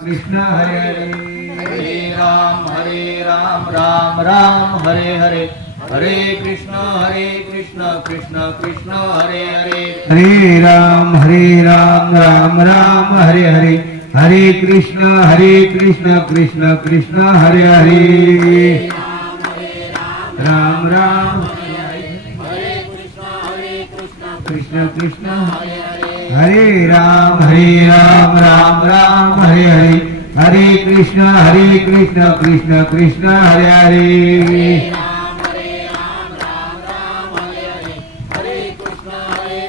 कृष्ण हरे हरे हरे राम राम राम हरे हरे हरे कृष्ण कृष्ण कृष्ण हरे हरे हरे राम राम राम हरे हरे हरे कृष्ण कृष्ण कृष्ण हरे हरे राम राम हरे कृष्ण कृष्ण कृष्ण हरे हरे हरे राम राम राम हरे हरे हरे कृष्ण कृष्ण कृष्ण हरे हरे राम राम हरे हरे हरे कृष्ण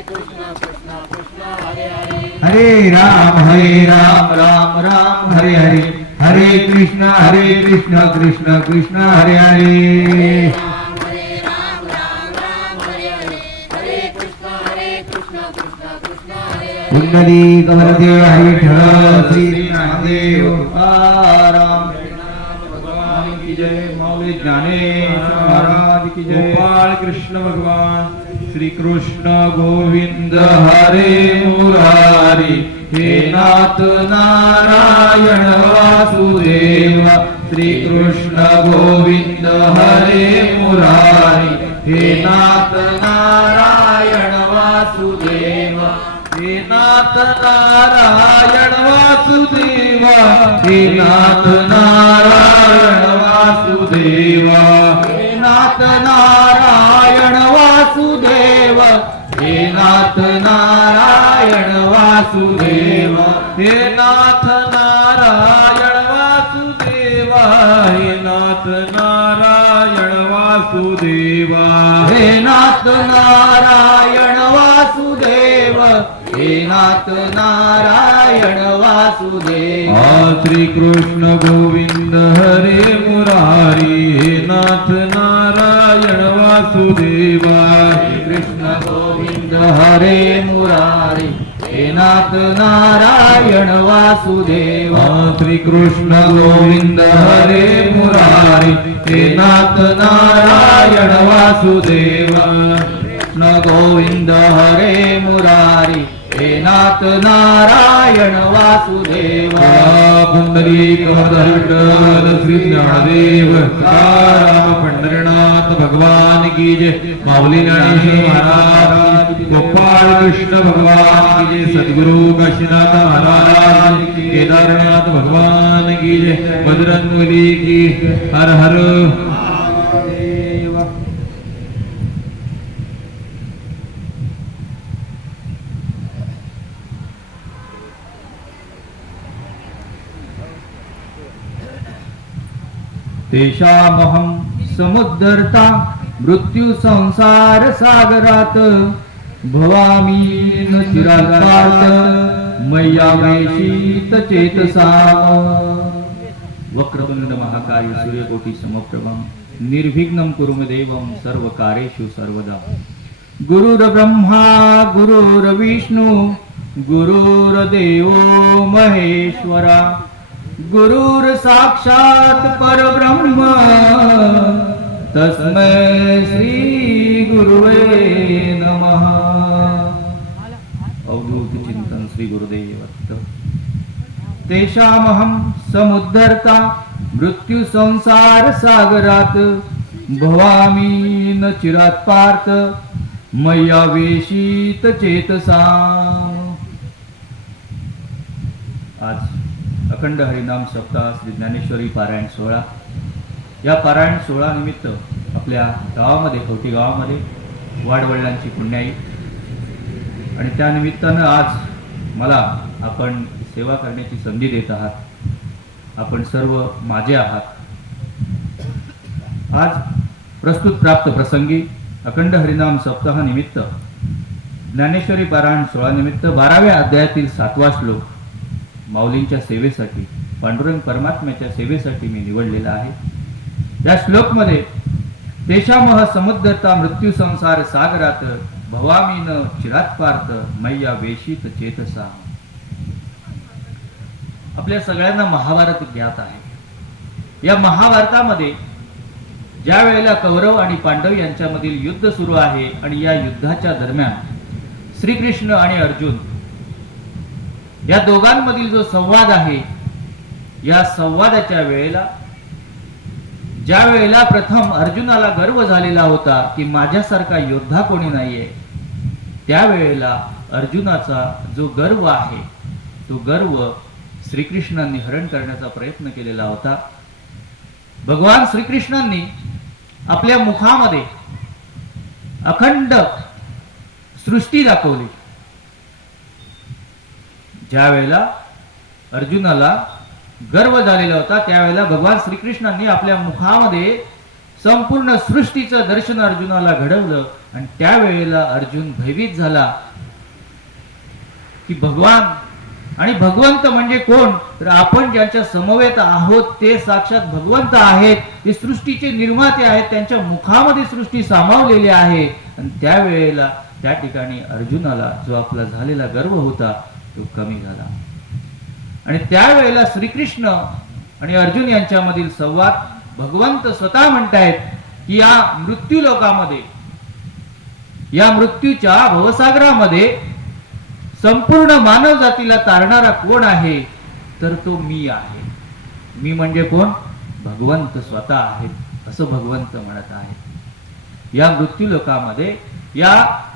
कृष्ण कृष्ण हरे हरे हरे राम राम हरे हरे हरे कृष्ण कृष्ण कृष्ण हरे हरे राम राम हरे हरे हरे कृष्ण कृष्ण कृष्ण हरे हरे कुंडली कवरदेव हरिठळ श्री नामदेव तुकाराम भगवान की जय। माऊली ज्ञानेश्वर महाराज की जय। गोपाल कृष्ण भगवान श्री कृष्ण गोविंद हरे मुरारी हे नाथ नारायण वासुदेव श्री कृष्ण गोविंद हरे मुरारी हे नाथ नारायण वासुदेव हे नाथ नारायण वासुदेवा हे नाथ नारायण वासुदेवा हे नाथ नारायण वासुदेव हे नाथ नारायण वासुदेवा हे नाथ नारायण वासुदेवा हे नाथ नारायण वासुदेवा हे नाथ नारायण वासुदेव हे नाथ नारायण वासुदेव श्री कृष्ण गोविंद हरे मुरारी हे नाथ नारायण वासुदेवा कृष्ण गोविंद हरे मुरारी हे नाथ नारायण वासुदेव श्री कृष्ण गोविंद हरे मुरारी हे नाथ नारायण वासुदेवा कृष्ण गोविंद हरे मुरारी हे नाथ नारायण वासुदेव पुंडलीक विठ्ठल श्री ज्ञानदेव तुकाराम पंढरीनाथ भगवान की जय। माऊली ज्ञानेश्वर महाराज गोपाल कृष्ण भगवान की जय। सद्गुरु काशीनाथ महाराज केदारनाथ भगवान की जय। बजरंगबली की हर हर तेषामहं समुद्धर्ता मृत्यु संसार सागरात भवामी न चिरात मय्या वेशीत चेतसाम वक्रतुंड महाकाय सूर्यकोटि समप्रभं निर्विघ्नं कुरु मे देवं सर्वकार्येषु सर्वदा गुरुर्ब्रह्मा गुरुर्विष्णु गुरुर्देवो महेश्वरा गुरुर साक्षात परब्रह्म तस्मै श्री गुरुवे नमः। अवधूत चिंतन श्री गुरुदेव दत्त। तेषामहं समुद्धर्ता मृत्यु संसार सागरात भवामी न चिरात पार्थ मय्या वेशीत चेतसाम। आज अखंड हरिनाम सप्ताह श्री ज्ञानेश्वरी पारायण सोहळा। या पारायण सोहळा निमित्त आपल्या गावामध्ये खवटी गावामध्ये वाडवडिलांची पुण्याई आणि त्या निमित्तानं आज मला आपण सेवा करण्याची संधी देत आहात। आपण सर्व माझे आहात। आज प्रस्तुत प्राप्त प्रसंगी अखंड हरिनाम सप्ताह निमित्त ज्ञानेश्वरी पारायण सोहळा निमित्त 12व्या अध्यायातील 7वा श्लोक माऊलींच्या सेवेसाठी पांडुरंग परमात्म्याच्या सेवेसाठी मी निवडलेला आहे। या श्लोक मध्ये तेषामह समुद्धर्ता मृत्यू संसार सागरात भवामी न चिरात पार्थ मय्या वेशीत चेतसा। आपल्या सगळ्यांना महाभारत ज्ञात आहे। या महाभारतामध्ये ज्या वेळेला कौरव आणि पांडव यांच्यामधील युद्ध सुरू आहे आणि या युद्धाच्या दरम्यान श्रीकृष्ण आणि अर्जुन या दोघांमधील जो संवाद आहे या संवादाच्या वेळेला, ज्या वेळेला प्रथम अर्जुनाला गर्व झालेला होता की माझ्यासारखा योद्धा कोणी नाहीये, त्यावेळेला अर्जुनाचा जो गर्व आहे तो गर्व श्रीकृष्णांनी हरण करण्याचा प्रयत्न केलेला होता. भगवान श्रीकृष्णांनी आपल्या मुखामध्ये अखंड सृष्टी दाखवली. ज्या वेळेला अर्जुनाला गर्व झालेला होता त्यावेळेला भगवान श्रीकृष्णांनी आपल्या मुखामध्ये संपूर्ण सृष्टीचं दर्शन अर्जुनाला घडवलं आणि त्यावेळेला अर्जुन भयभीत झाला की भगवान आणि भगवंत म्हणजे कोण, तर आपण ज्यांच्या समवेत आहोत ते साक्षात भगवंत आहेत, ते सृष्टीचे निर्माते आहेत, त्यांच्या मुखामध्ये सृष्टी सामावलेली आहे. आणि त्यावेळेला त्या ठिकाणी अर्जुनाला जो आपला झालेला गर्व होता तो कमी झाला. आणि त्यावेळेला श्रीकृष्ण आणि अर्जुन यांच्यामधील संवाद भगवंत स्वतः म्हणतायत की या मृत्यू लोकामध्ये, या मृत्यूच्या भवसागरामध्ये संपूर्ण मानव जातीला तारणारा कोण आहे, तर तो मी आहे. मी म्हणजे कोण, भगवंत स्वतः आहेत असं भगवंत म्हणत आहे. या मृत्यू लोकामध्ये या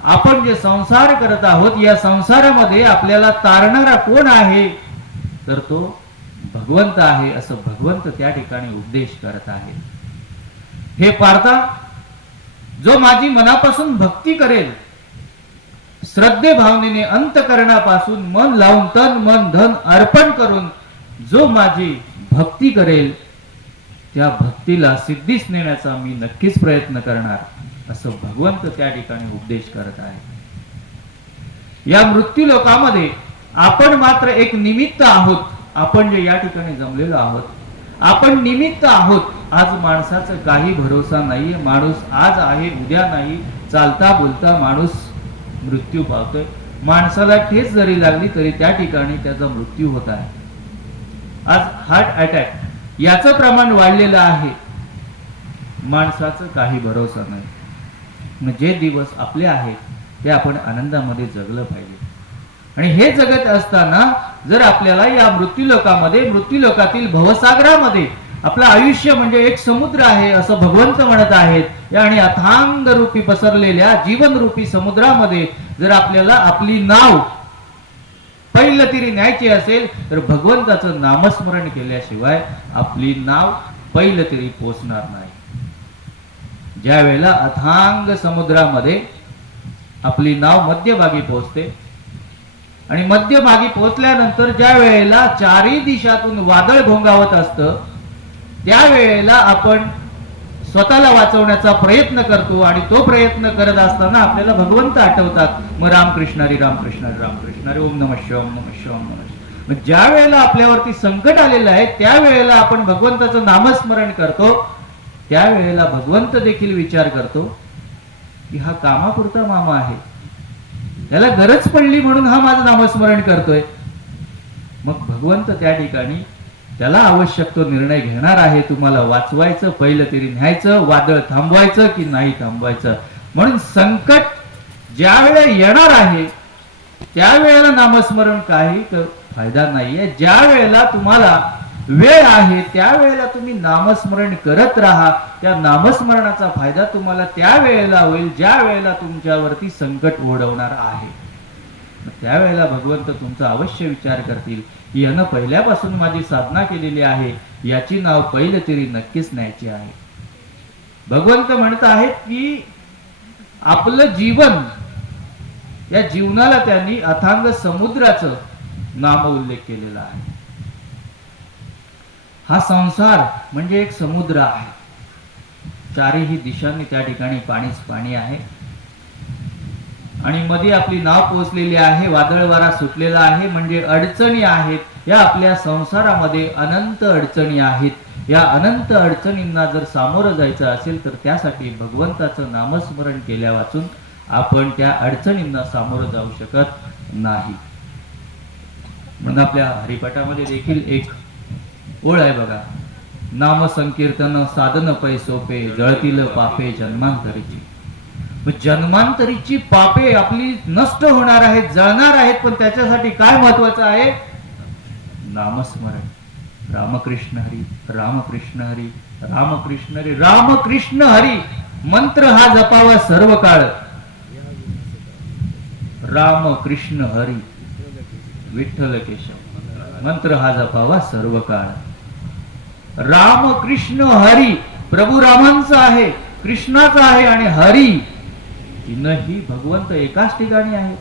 आपण जे संसार करत आहोत या संसारामध्ये आपल्याला तारणारा कोण आहे, तर तो भगवंत आहे असं भगवंत त्या ठिकाणी उपदेश करत आहे. हे पार्था, जो माझी मनापासून भक्ती करेल, श्रद्धे भावनेने अंतकरणापासून मन लावून तन मन धन अर्पण करून जो माझी भक्ती करेल त्या भक्तीला सिद्धीस नेण्याचा मी नक्कीच प्रयत्न करणार असं भगवंत त्या ठिकाणी उपदेश करत आहे. या मृत्यू लोकामध्ये आपण मात्र एक निमित्त आहोत. आपण जे या ठिकाणी जमलेलो आहोत आपण निमित्त आहोत. आज माणसाचा काही भरोसा नाहीये. माणूस आज आहे उद्या नाही. चालता बोलता माणूस मृत्यू पावतोय. माणसाला ठेच जरी लागली तरी त्या ठिकाणी त्याचा मृत्यू होत आहे. आज हार्ट अटॅक याचं प्रमाण वाढलेलं आहे. माणसाचं काही भरोसा नाही. मग जे दिवस आपले आहेत ते आपण आनंदामध्ये जगलं पाहिजे. आणि हे जगत असताना जर आपल्याला या मृत्यूलोकामध्ये, मृत्यूलोकातील भवसागरामध्ये आपलं आयुष्य म्हणजे एक समुद्र आहे असं भगवंत म्हणत आहेत, आणि अथांग रूपी पसरलेल्या जीवन रूपी समुद्रामध्ये जर आपल्याला आपली नाव पैलतीरी न्यायची असेल तर भगवंताचं नामस्मरण केल्याशिवाय आपली नाव पैलतीरी पोचणार नाही. ज्या वेळेला अथांग समुद्रामध्ये आपली नाव मध्यभागी पोहोचते आणि मध्यभागी पोहोचल्यानंतर ज्या वेळेला चारही दिशातून वादळ घोंगावत असतं त्यावेळेला आपण स्वतःला वाचवण्याचा प्रयत्न करतो आणि तो प्रयत्न करत असताना आपल्याला भगवंत आठवतात. मग रामकृष्ण हरी रामकृष्ण हरी रामकृष्ण हरी ओम नमः शिवाय ओम नमः शिवाय ओम नमः शिवाय. मग ज्या वेळेला आपल्यावरती संकट आलेलं आहे त्यावेळेला आपण भगवंताचं नामस्मरण करतो. त्यावेळेला भगवंत देखील विचार करतो की हा कामापुरता मामा आहे, त्याला गरज पडली म्हणून हा माझं नामस्मरण करतोय. मग भगवंत त्या ठिकाणी त्याला आवश्यक तो निर्णय घेणार आहे. तुम्हाला वाचवायचं, पहिलं तरी न्यायचं, वादळ थांबवायचं की नाही थांबवायचं. म्हणून संकट ज्या वेळेला येणार आहे त्यावेळेला नामस्मरण काही फायदा नाहीये. ज्या वेळेला तुम्हाला वेळ आहे त्यावेळेला तुम्ही नामस्मरण करत राहा. त्या नामस्मरणाचा फायदा तुम्हाला त्या वेळेला होईल ज्या वेळेला तुमच्यावरती संकट ओढवणार आहे. त्यावेळेला भगवंत तुमचा अवश्य विचार करतील की यानं पहिल्यापासून माझी साधना केलेली आहे, याची नाव पहिलं तरी नक्कीच न्यायची आहे. भगवंत म्हणत आहेत की आपलं जीवन, या जीवनाला त्यांनी अथांग समुद्राचं नाम उल्लेख केलेला आहे. हा संसार म्हणजे एक समुद्र आहे. चारही दिशांनी त्या ठिकाणी पाणीच पाणी आहे आणि मध्ये आपली नाव पोहोचलेली आहे. वादळ वारा सुटलेला आहे म्हणजे अडचणी आहेत. या आपल्या संसारामध्ये अनंत अडचणी आहेत. या अनंत अडचणींना जर सामोरं जायचं असेल तर त्यासाठी भगवंताचं नामस्मरण केल्या वाचून आपण त्या अडचणींना सामोरं जाऊ शकत नाही. म्हणून आपल्या हरिपाठामध्ये देखील एक ओळ आहे बघा, नाम संकीर्तन साधन पै सोपे, जळतील पापे जन्मांतरीची. जन्मांतरीची पापे आपली नष्ट होणार आहेत, जळणार आहेत, पण त्याच्यासाठी काय महत्वाचं आहे? नामस्मरण. रामकृष्ण हरी, रामकृष्ण हरी, रामकृष्ण हरी, रामकृष्ण हरी मंत्र हा जपावा सर्व काळ. राम कृष्ण हरी विठ्ठल केशव मंत्र हा जपावा सर्व काळ. राम कृष्ण हरी प्रभू रामांचा आहे, कृष्णाचा आहे आणि हरी तीनही भगवंत एकाच ठिकाणी आहे.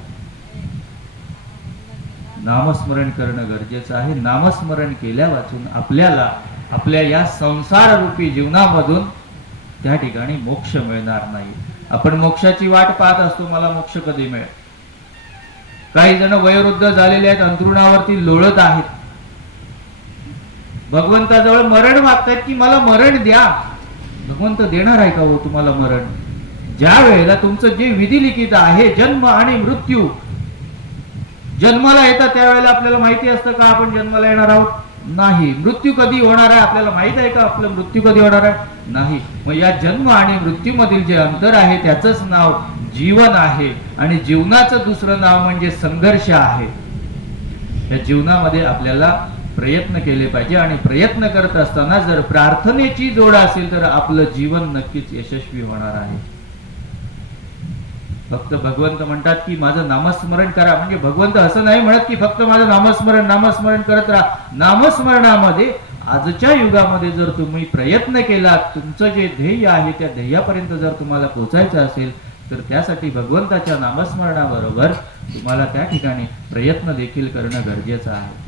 नामस्मरण करणं गरजेचं आहे. नामस्मरण केल्या वाचून आपल्याला आपल्या या संसार रूपी जीवनामधून त्या ठिकाणी मोक्ष मिळणार नाही. आपण मोक्षाची वाट पाहत असतो, मला मोक्ष कधी मिळेल. काही जण वयोवृद्ध झालेले आहेत, अंथरुणावरती लोळत आहेत, भगवंताजवळ मरण मागतायत की मला मरण द्या. भगवंत देणार आहे का हो तुम्हाला मरण? ज्या वेळेला तुमचं जे विधी लिखित आहे, जन्म आणि मृत्यू, जन्माला येतात त्यावेळेला आपल्याला माहिती असतं का आपण जन्माला येणार आहोत? नाही. मृत्यू कधी होणार आहे आपल्याला माहित आहे का? आपलं मृत्यू कधी होणार आहे? नाही. मग या जन्म आणि मृत्यू मधील जे अंतर आहे त्याचंच नाव जीवन आहे आणि जीवनाचं दुसरं नाव म्हणजे संघर्ष आहे. या जीवनामध्ये आपल्याला प्रयत्न केले पाहिजे आणि प्रयत्न करत असताना जर प्रार्थनेची जोड असेल तर आपलं जीवन नक्कीच यशस्वी होणार आहे. फक्त भगवंत म्हणतात की माझं नामस्मरण करा, म्हणजे भगवंत असं नाही म्हणत की फक्त माझं नामस्मरण करत राहा. नामस्मरणामध्ये आजच्या युगामध्ये जर तुम्ही प्रयत्न केला, तुमचं जे ध्येय आहे त्या ध्येयापर्यंत जर तुम्हाला पोहोचायचं असेल तर त्यासाठी भगवंताच्या नामस्मरणाबरोबर तुम्हाला त्या ठिकाणी प्रयत्न देखील करणं गरजेचं आहे.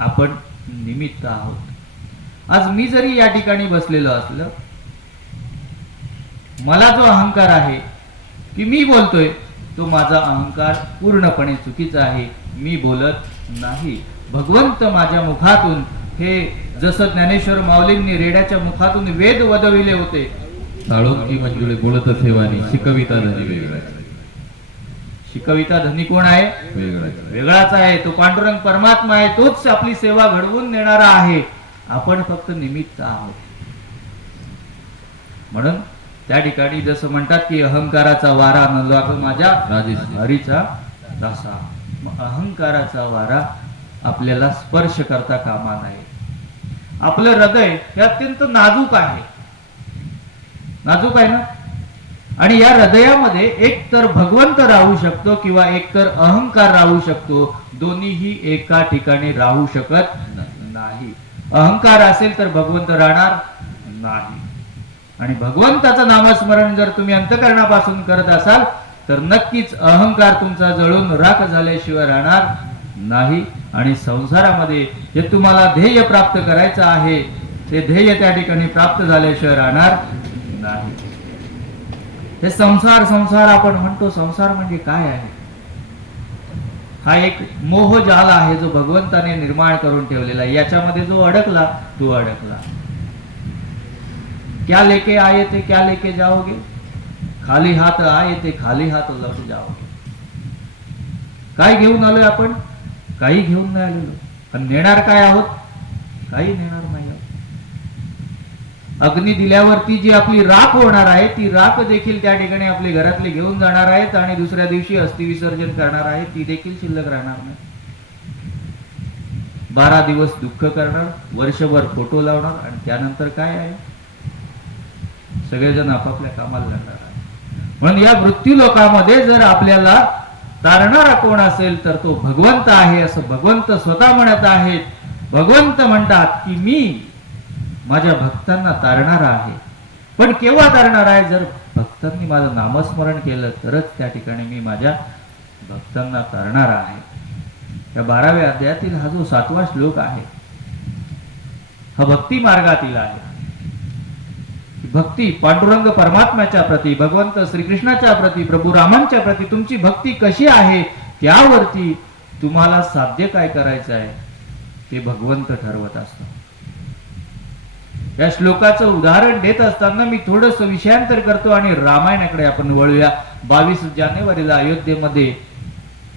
आपण निमित्त आहोत. आज मी जरी या ठिकाणी बसलेलो असलं, मला जो अहंकार आहे की मी बोलतोय, तो माझा अहंकार पूर्णपणे चुकीचा आहे. मी बोलत नाही. भगवंत माझ्या मुखातून, हे जसं ज्ञानेश्वर माऊलींनी रेड्याच्या मुखातून वेद वदविले होते, साळुंकी मंजुळे बोलत असेवानी शिकविता धनी वेगळा. शिकविता धनी कोण आहे? वेगळाच आहे. तो पांडुरंग परमात्मा आहे. तोच आपली सेवा घडवून नेणारा आहे. आपण फक्त निमित्त आहोत. म्हणून त्या ठिकाणी जसं म्हणतात की अहंकाराचा वारा न लागो माझ्या हरीचा दासा. अहंकाराचा वारा आपल्याला स्पर्श करता कामा नये. आपलं हृदय हे अत्यंत नाजूक आहे. नाजूक आहे ना? आणि या हृदयामध्ये एक तर भगवंत राहू शकतो किंवा एक तर अहंकार राहू शकतो. दोन्हीही एका ठिकाणी राहू शकत नाही. अहंकार असेल तर भगवंत राहणार नाही. आणि भगवंताचं नामस्मरण जर तुम्ही अंतःकरणापासून करत असाल तर नक्कीच अहंकार तुमचा जळून राख झाल्याशिवाय राहणार नाही. आणि संसारामध्ये जे तुम्हाला ध्येय प्राप्त करायचं आहे ते ध्येय त्या ठिकाणी प्राप्त झाल्याशिवाय राहणार नाही. हे संसार आपण म्हणतो. संसार म्हणजे काय आहे? हा एक मोहजाल आहे जो भगवंताने निर्माण करून ठेवलेला आहे. याच्यामध्ये जो अडकला तो अडकला. क्या लेके आए थे क्या लेके जाओगे, खाली हात आए थे खाली हात लौट जाओगे. काय घेऊन आलोय आपण? काही घेऊन नाही आलेलो. पण नेणार काय आहोत? काही नेणार नाही आहोत. अग्नी दिल्यावरती जी आपली राख होणार आहे ती राख देखील त्या ठिकाणी आपले घरातले घेऊन जाणार आहेत आणि दुसऱ्या दिवशी अस्थि विसर्जन करणार आहे. ती देखील शिल्लक राहणार नाही. 12 दिवस दुःख करणार, वर्षभर फोटो लावणार आणि त्यानंतर काय आहे? सगळेजण आपापल्या कामाला लागणार आहे. म्हणून या मृत्यू लोकामध्ये जर आपल्याला तारणारा कोण असेल तर तो भगवंत आहे, असं भगवंत स्वतः म्हणत आहेत. भगवंत म्हणतात की मी माझ्या भक्तांना तारणारा आहे. पण केव्हा तारणार आहे? जर भक्तांनी माझं नामस्मरण केलं तरच त्या ठिकाणी मी माझ्या भक्तांना तारणारा आहे. या 12व्या अध्यायातील हा जो 7वा श्लोक आहे हा भक्ती मार्गातील आहे. भक्ती पांडुरंग परमात्म्याच्या प्रती, भगवंत श्रीकृष्णाच्या प्रती, प्रभू रामांच्या प्रती तुमची भक्ती कशी आहे त्यावरती तुम्हाला साध्य काय करायचं आहे ते भगवंत ठरवत असतात. या श्लोकाचं उदाहरण देत असताना मी थोडस विषयांतर करतो आणि रामायणाकडे आपण वळूया. 22 जानेवारीला अयोध्येमध्ये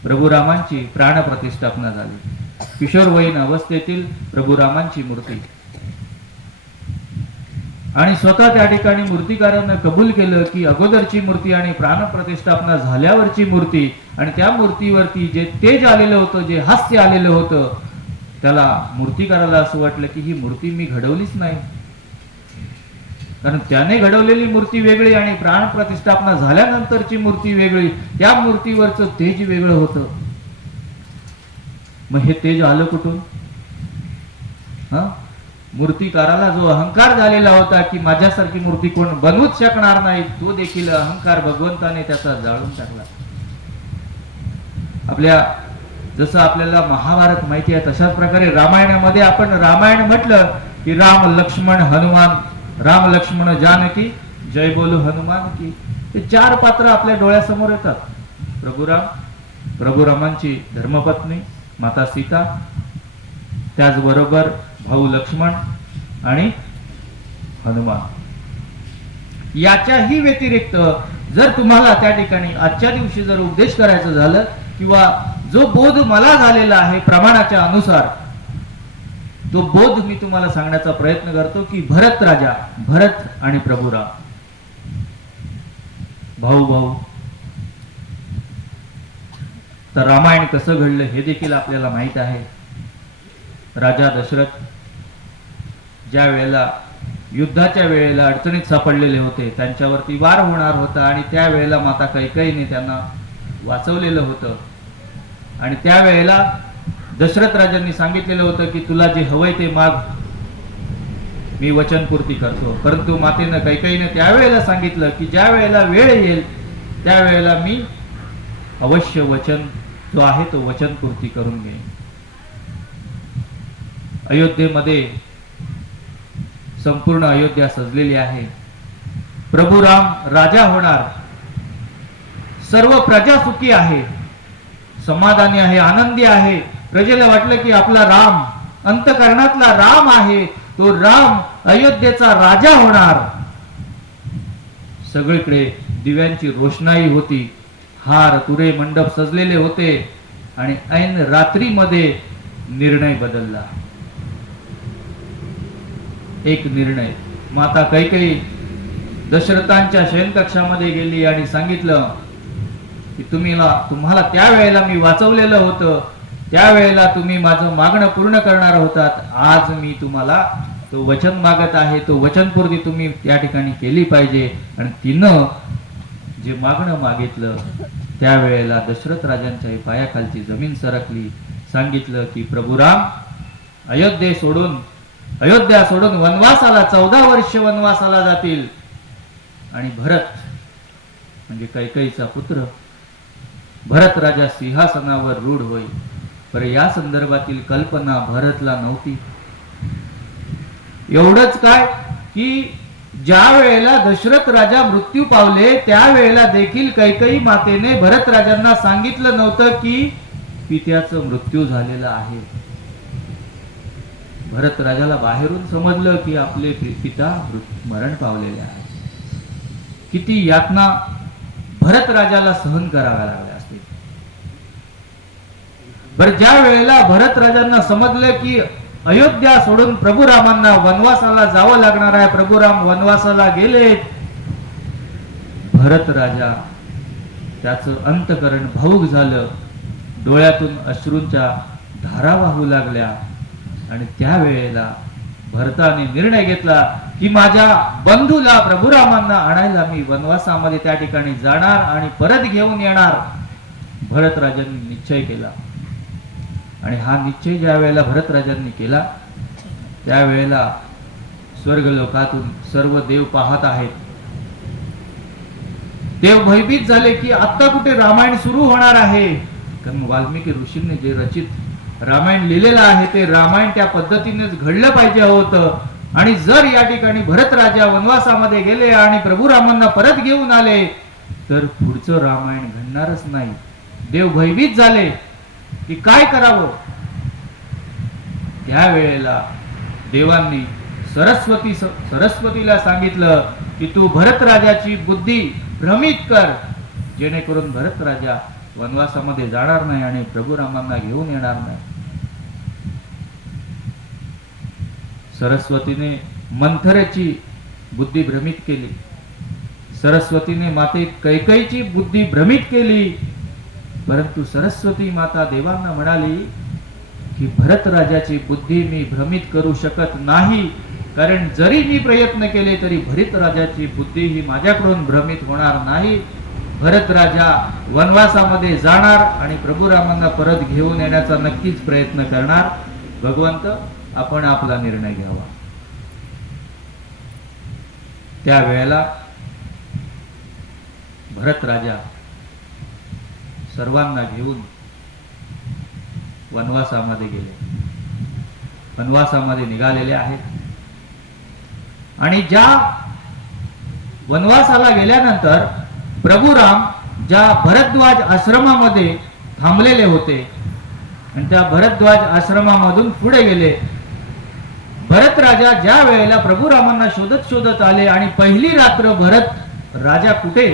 प्रभू रामांची प्राण प्रतिष्ठापना झाली. किशोरवयीन अवस्थेतील प्रभू रामांची मूर्ती आणि स्वतः त्या ठिकाणी मूर्तिकारानं कबूल केलं की अगोदरची मूर्ती आणि प्राण प्रतिष्ठापना झाल्यावरची मूर्ती आणि त्या मूर्तीवरती जे तेज आलेलं होतं, जे हास्य आलेलं होतं त्याला मूर्तिकाराला असं वाटलं की ही मूर्ती मी घडवलीच नाही, कारण त्याने घडवलेली मूर्ती वेगळी आणि प्राण प्रतिष्ठापना झाल्यानंतरची मूर्ती वेगळी, त्या मूर्तीवरचं तेज वेगळं होतं. मग हे तेज आलं कुठून? मूर्तिकाराला जो अहंकार झालेला होता की माझ्यासारखी मूर्ती कोण बनवूच शकणार नाही, तो देखील अहंकार भगवंताने त्याचा जाळून टाकला. जसं आपल्याला महाभारत माहिती आहे तशाच प्रकारे रामायणामध्ये आपण रामायण म्हटलं की राम लक्ष्मण हनुमान, राम लक्ष्मण जानकी जय बोलू हनुमान की, हे 4 पात्र आपल्या डोळ्यासमोर येतात. प्रभू रामांची धर्मपत्नी माता सीता, त्याचबरोबर भाऊ लक्ष्मण आणि हनुमान. याच्याही व्यतिरिक्त जर तुम्हाला त्या ठिकाणी आजच्या दिवशी जर उपदेश करायचं झालं किंवा जो बोध मला झालेला आहे प्रमाणाच्या अनुसार, तो बोध मी तुम्हाला सांगण्याचा प्रयत्न करतो की भरत राजा, भरत आणि प्रभुराम भाऊ. तर रामायण कसं घडलं हे देखील आपल्याला माहित आहे. राजा दशरथ ज्या वेळेला युद्धाच्या वेळेला अडचणीत सापडलेले होते, त्यांच्यावरती वार होणार होता आणि त्यावेळेला माता कैकेयीने त्यांना वाचवलेलं होतं. आणि त्यावेळेला दशरथ राजांनी सांगितलेलं होतं की तुला जे हवंय ते माग, मी वचनपूर्ती करतो. परंतु मातेनं कैकेयीने त्यावेळेला सांगितलं की ज्या वेळेला वेळ येईल त्यावेळेला मी अवश्य वचन जो आहे तो वचनपूर्ती करून घेईन. अयोध्येमध्ये संपूर्ण अयोध्या सजलेली आहे. प्रभू राम राजा होणार, सर्व प्रजा सुखी आहे, समाधानी आहे, आनंदी आहे. प्रजेला वाटलं की आपला राम, अंतःकरणातला राम आहे, तो राम अयोध्येचा राजा होणार. सगळीकडे दिव्यांची रोषणाई होती, हार तुरे मंडप सजलेले होते आणि ऐन रात्रीमध्ये निर्णय बदलला. एक निर्णय, माता कैकेयी दशरथांच्या शयनकक्षामध्ये गेली आणि सांगितलं की तुम्हाला त्यावेळेला मी वाचवलेलं होतं, त्यावेळेला तुम्ही माझं मागणं पूर्ण करणार होतात. आज मी तुम्हाला तो वचन मागत आहे, तो वचनपूर्ती तुम्ही त्या ठिकाणी केली पाहिजे. आणि तिनं जे मागणं मागितलं त्यावेळेला दशरथ राजांच्या पायाखालची जमीन सरकली. सांगितलं की प्रभुराम अयोध्या सोडून वनवासाला 14 वर्ष वनवासाला जातील आणि भरत म्हणजे कैकेयीचा पुत्र भरत राजा सिंहासनावर रूढ होईल. पर या संदर्भातील कल्पना भरतला नव्हती. एवढंच काय की ज्या वेळेला दशरथ राजा मृत्यू पावले त्यावेळेला देखील कैकेयी मातेने भरत राजांना सांगितलं नव्हतं की पित्याचं मृत्यू झालेला आहे. भरत राजाला बाहेरून समजलं की आपले पिता मरण पावलेले आहे. किती यातना भरत राजाला सहन कराव्या लागल्या असतील. बरं, ज्या वेळेला भरत राजांना समजलं की अयोध्या सोडून प्रभू रामांना वनवासाला जावं लागणार आहे, प्रभू राम वनवासाला गेले, भरत राजा त्याचं अंतकरण भावुक झालं, डोळ्यातून अश्रूंच्या धारा वाहू लागल्या. आणि त्यावेळेला भरताने निर्णय घेतला की माझ्या बंधूला प्रभुरामांना आणायला मी वनवासामध्ये त्या ठिकाणी जाणार आणि परत घेऊन येणार. भरत राजांनी निश्चय केला आणि हा निश्चय ज्या वेळेला भरत राजांनी केला त्यावेळेला स्वर्ग लोकातून सर्व देव पाहत आहेत. देव भयभीत झाले की आता कुठे रामायण सुरू होणार आहे. कारण वाल्मिकी ऋषींनी जे रचित रामायण लिहिलेलं आहे ते रामायण त्या पद्धतीनेच घडलं पाहिजे होतं. आणि जर या ठिकाणी भरत राजा वनवासामध्ये गेले आणि प्रभू रामांना परत घेऊन आले तर पुढचं रामायण घडणारच नाही. देव भयभीत झाले की काय करावं. त्यावेळेला देवांनी सरस्वतीला सांगितलं की तू भरत राजाची बुद्धी भ्रमित कर, जेणेकरून भरत राजा वनवासामध्ये जाणार नाही आणि प्रभू रामांना घेऊन येणार नाही. सरस्वतीने मंथरेची बुद्धी भ्रमित केली. सरस्वतीने माते कैकेयीची बुद्धी भ्रमित केली. परंतु सरस्वती माता देवांना म्हणाली की भरत राजाची बुद्धी मी भ्रमित करू शकत नाही, कारण जरी मी प्रयत्न केले तरी भरत राजाची बुद्धी ही माझ्याकडून भ्रमित होणार नाही. भरत राजा वनवासामध्ये जाणार आणि प्रभू रामांना परत घेऊन येण्याचा नक्कीच प्रयत्न करणार. भगवंत आपण आपला निर्णय घ्यावा. त्यावेळेला भरत राजा सर्वांना घेऊन वनवासामध्ये गेले. वनवासामध्ये निघालेले आहेत आणि ज्या वनवासाला गेल्यानंतर प्रभू राम ज्या भरद्वाज आश्रमामध्ये थांबलेले होते आणि त्या भरद्वाज आश्रमामधून पुढे गेले. भरत राजा ज्या वेळेला प्रभू रामांना शोधत शोधत आले आणि पहिली रात्र भरत राजा कुठे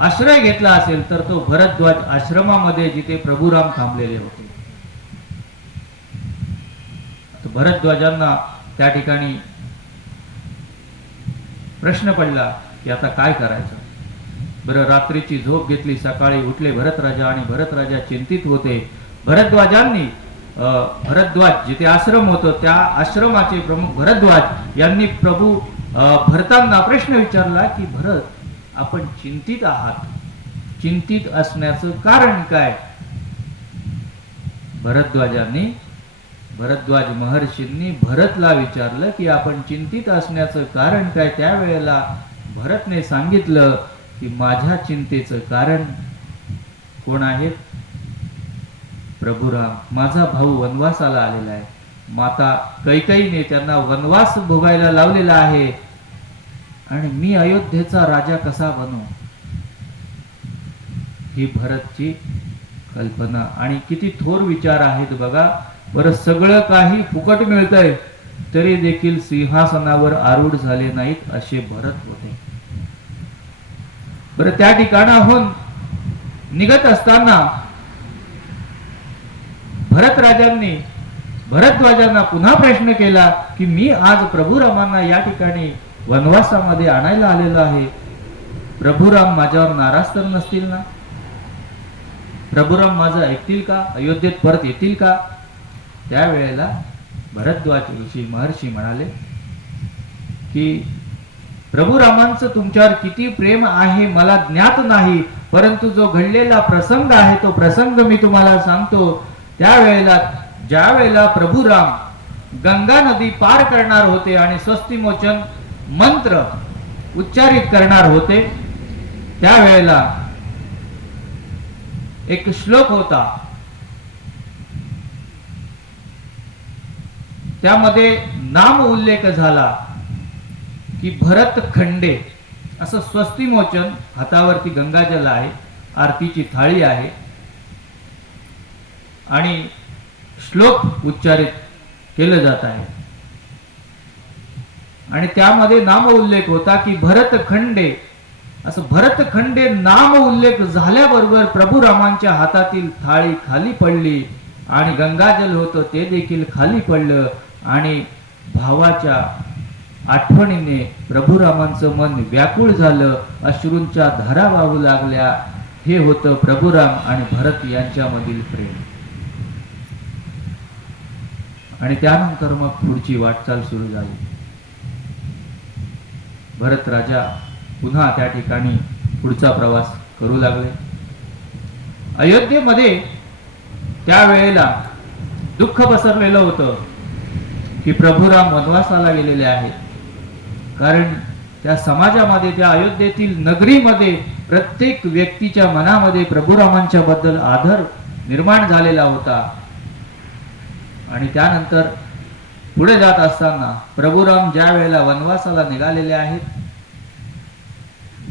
आश्रय घेतला असेल तर तो भरद्वाज आश्रमामध्ये, जिथे प्रभू राम थांबलेले होते. भरद्वाजांना त्या ठिकाणी प्रश्न पडला की आता काय करायचं. बरं, रात्रीची झोप घेतली, सकाळी उठले भरत राजा आणि भरत राजा चिंतित होते. भरद्वाजांनी भरद्वाज जिथे आश्रम होतं त्या आश्रमाचे प्रमुख भरद्वाज यांनी प्रभू भरतांना प्रश्न विचारला की भरत, आपण चिंतित आहात, चिंतित असण्याचं कारण काय. भरद्वाज महर्षींनी भरतला विचारलं की आपण चिंतित असण्याचं कारण काय. त्यावेळेला भरतने सांगितलं की माझ्या चिंतेचं कारण कोण आहेत. प्रभुराम, माझा भाऊ वनवासाला आलेला आहे. माता कैकेयीने त्यांना वनवास भोगायला लावलेला आहे आणि मी अयोध्येचा राजा कसा बनू. ही भरतची कल्पना आणि किती थोर विचार आहेत बघा. बरं, सगळं काही फुकट मिळतंय तरी देखील सिंहासनावर आरूढ झाले नाहीत असे भरत होते. बरं, त्या ठिकाणाहून निघत असताना भरत राजांनी भरद्वाजांना पुन्हा प्रश्न केला की मी आज प्रभू रामांना या ठिकाणी वनवासामध्ये आणायला आलेलो आहे. प्रभुराम माझ्यावर नाराज तर नसतील ना. प्रभुराम माझं ऐकतील का, अयोध्येत परत येतील का. त्यावेळेला भरद्वाज ऋषी महर्षी म्हणाले की प्रभू रामांचं तुमच्यावर किती प्रेम आहे मला ज्ञात नाही, परंतु जो घडलेला प्रसंग आहे तो प्रसंग मी तुम्हाला सांगतो. त्यावेळेला ज्या वेळेला प्रभू राम गंगा नदी पार करणार होते आणि स्वस्तिमोचन मंत्र उच्चारित करणार होते, त्यावेळेला एक श्लोक होता. त्यामध्ये नाम उल्लेख झाला की भरत खंडे, असं स्वस्तिमोचन, हातावरती गंगाजल आहे, आरतीची थाळी आहे आणि श्लोक उच्चारित केलं जात आहे. आणि त्यामध्ये नाम उल्लेख होता की भरत खंडे. असं भरत खंडे नाम उल्लेख झाल्याबरोबर प्रभू रामांच्या हातातील थाळी खाली पडली आणि गंगाजल होतं ते देखील खाली पडलं आणि भावाच्या आठवणीने प्रभू रामांचं मन व्याकुळ झालं. अश्रूंच्या धारा वाहू लागल्या. हे होतं प्रभुराम आणि भरत यांच्यामधील प्रेम. आणि त्यानंतर मग पुढची वाटचाल सुरू झाली. भरत राजा पुन्हा त्या ठिकाणी पुढचा प्रवास करू लागले. अयोध्येमध्ये त्यावेळेला दुःख पसरलेलं होतं की प्रभुराम वनवासाला गेलेले आहेत. कारण त्या समाजामध्ये, त्या अयोध्येतील नगरीमध्ये प्रत्येक व्यक्तीच्या मनामध्ये प्रभुरामांच्या बद्दल आदर निर्माण झालेला होता. आणि त्यानंतर पुढे जात असताना प्रभुराम ज्या वेळेला वनवासाला निघालेले आहेत,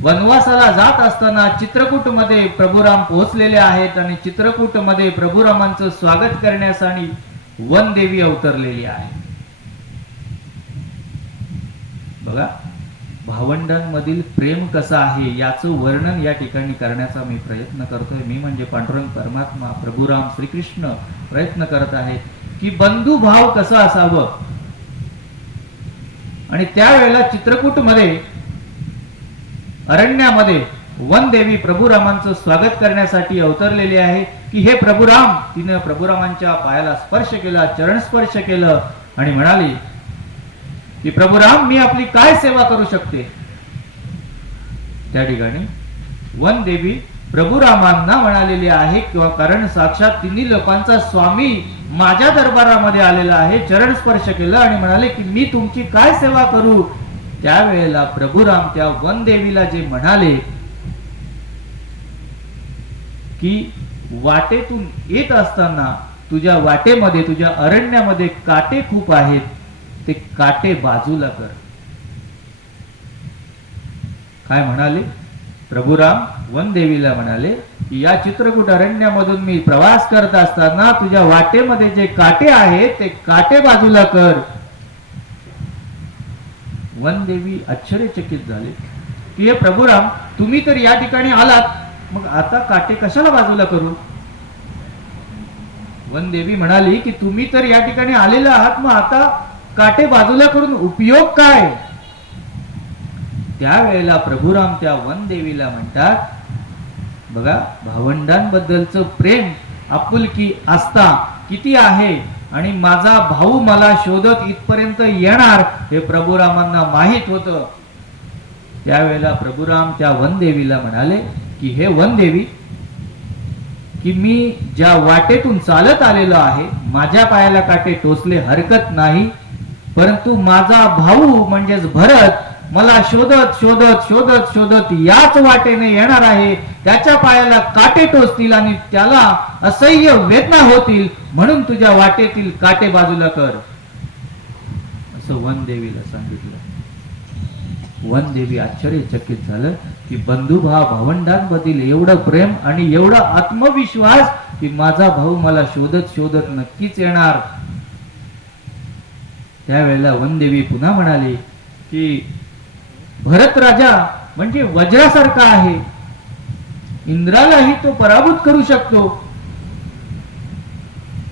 वनवासाला जात असताना चित्रकूटमध्ये प्रभुराम पोहोचलेले आहेत आणि चित्रकूटमध्ये प्रभुरामांचं स्वागत करण्यासाठी वनदेवी अवतरलेली आहे. बघा, भावंडांमधील प्रेम कसं आहे याचं वर्णन या ठिकाणी करण्याचा मी प्रयत्न करतोय. मी म्हणजे पांडुरंग परमात्मा प्रभुराम श्रीकृष्ण प्रयत्न करत आहे की बंधुभाव कसं असावं. आणि त्यावेळेला चित्रकूटमध्ये अरण्यामध्ये वन देवी प्रभुरामांचं स्वागत करण्यासाठी अवतरलेली आहे की हे प्रभुराम. तिनं प्रभुरामांच्या पायाला स्पर्श केला, चरण स्पर्श केलं आणि म्हणाली की प्रभुराम मी आपली काय सेवा करू शकते. त्या ठिकाणी वन देवी प्रभुरामांना म्हणालेली आहे किंवा कारण साक्षात तिन्ही लोकांचा स्वामी माझ्या दरबारामध्ये आलेला आहे, चरण स्पर्श केलं आणि म्हणाले की मी तुमची काय सेवा करू. त्यावेळेला प्रभुराम त्या वन देवीला जे म्हणाले की वाटेतून येत असताना तुझ्या वाटेमध्ये, तुझ्या अरण्यामध्ये काटे खूप आहेत, ते काटे बाजूला कर. काय म्हणाले प्रभुराम वन देवीला म्हणाले की या चित्रकूट अरण्यामधून मी प्रवास करत असताना तुझ्या वाटेमध्ये जे काटे आहेत ते काटे बाजूला कर. वन देवी आश्चर्यचकित झाले की हे प्रभुराम तुम्ही तर या ठिकाणी आलात, मग आता काटे कशाला बाजूला करू. वन देवी म्हणाली की तुम्ही तर या ठिकाणी आलेला आहात, मग आता काटे बाजूला करून उपयोग काय. त्यावेळेला प्रभुराम त्या वन देवीला म्हणतात बघा भावंडांबद्दलचं प्रेम आपुलकी आस्था किती आहे आणि माझा भाऊ मला शोधत इथपर्यंत येणार हे प्रभुरामांना माहित होतं. त्यावेळेला प्रभुराम त्या वन देवीला म्हणाले की हे वन देवी की मी ज्या वाटेतून चालत आलेलो आहे, माझ्या पायाला काटे टोचले हरकत नाही, परंतु माझा भाऊ म्हणजेच भरत मला शोधत शोधत शोधत शोधत याच वाटेने येणार आहे, त्याच्या पायाला काटे टोचतील आणि त्याला असह्य वेदना होतील, म्हणून तुझ्या वाटेतील काटे बाजूला कर असं वन देवीला सांगितलं. वन देवी आश्चर्यचकित झालं की बंधुभाव भावंडांमधील एवढं प्रेम आणि एवढा आत्मविश्वास की माझा भाऊ मला शोधत शोधत नक्कीच येणार. त्यावेळेला वन देवी पुन्हा म्हणाली की भरत राजा म्हणजे वज्रासारखा आहे, इंद्रालाही तो पराभूत करू शकतो,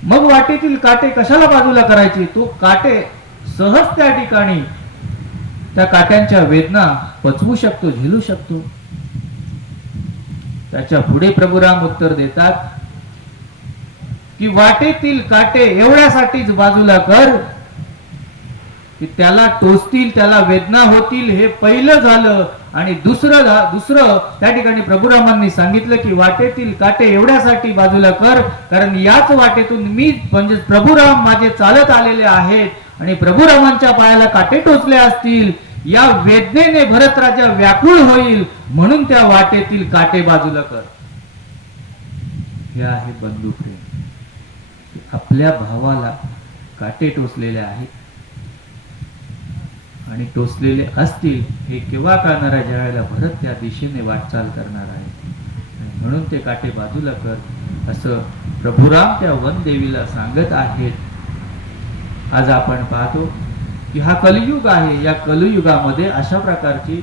मग वाटेतील काटे कशाला बाजूला करायचे. तो काटे सहज त्या ठिकाणी त्या काट्यांच्या वेदना पचवू शकतो, झेलू शकतो. त्याच्या पुढे प्रभुराम उत्तर देतात की वाटेतील काटे एवढ्यासाठीच बाजूला कर की त्याला टोचतील, त्याला वेदना होतील, हे पहिलं झालं. आणि दुसरं त्या ठिकाणी प्रभुरामांनी सांगितलं की वाटेतील काटे एवढ्यासाठी बाजूला कर कारण याच वाटेतून मी म्हणजे प्रभुराम माझे चालत आलेले आहेत आणि प्रभुरामांच्या पायाला काटे टोचले असतील, या वेदनेने भरत राजा व्याकुळ होईल, म्हणून त्या वाटेतील काटे बाजूला कर. हे आहे बंधुप्रेम. आपल्या भावाला काटे टोचलेले आहेत आणि टोचलेले असतील हे केव्हा कळणार आहे, ज्या वेळेला भरत त्या दिशेने वाटचाल करणार आहे, आणि म्हणून ते काटे बाजूला कर असं प्रभुराम त्या वन देवीला सांगत आहेत. आज आपण पाहतो की हा कलियुग आहे, या कलियुगामध्ये अशा प्रकारची